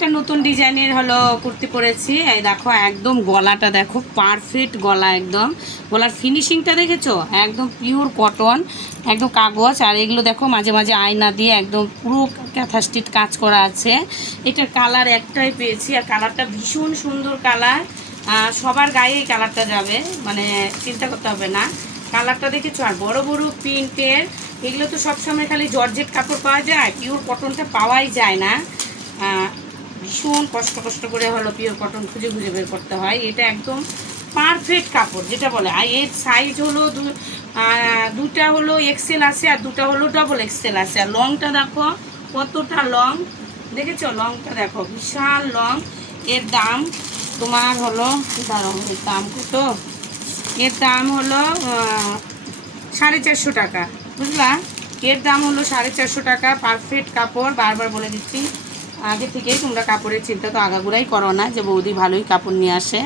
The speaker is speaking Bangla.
একটা নতুন ডিজাইনের হলো কুর্তি পরেছি। এই দেখো একদম গলাটা দেখো, পারফেক্ট গলা, একদম গলার ফিনিশিংটা দেখেছো, একদম পিওর কটন, একদম কাগজ। আর এগুলো দেখো মাঝে মাঝে আয়না দিয়ে একদম পুরো ক্যাথা স্টিচ কাজ করা আছে। এটার কালার একটাই পেয়েছি, আর কালারটা ভীষণ সুন্দর কালার। সবার গায়ে এই কালারটা যাবে, মানে চিন্তা করতে হবে না। কালারটা দেখেছো, আর বড় বড় প্রিন্টের। এগুলো তো সবসময় খালি জর্জেট কাপড় পাওয়া যায়, পিওর কটনটা পাওয়াই যায় না। ভীষণ কষ্ট করে হলো পিওর কটন খুঁজে খুঁজে বের করতে হয়। এটা একদম পারফেক্ট কাপড় যেটা বলে। আর এর সাইজ হলো দুটা হলো এক্সেল আছে, আর দুটা হলো ডবল এক্সেল আছে। আর লংটা দেখো কতটা লং, দেখেছো লংটা দেখো, বিশাল লং। এর দাম তোমার হলো, দাঁড়াও এর দাম কত, এর দাম হলো 450 টাকা, বুঝলা। এর দাম হলো 450 টাকা। পারফেক্ট কাপড়, বারবার বলে দিচ্ছি। আগে থেকেই তোমরা কাপড়ের চিন্তা তো আগাগোড়াই করো না, যে বৌদি ভালোই কাপড় নিয়ে আসে।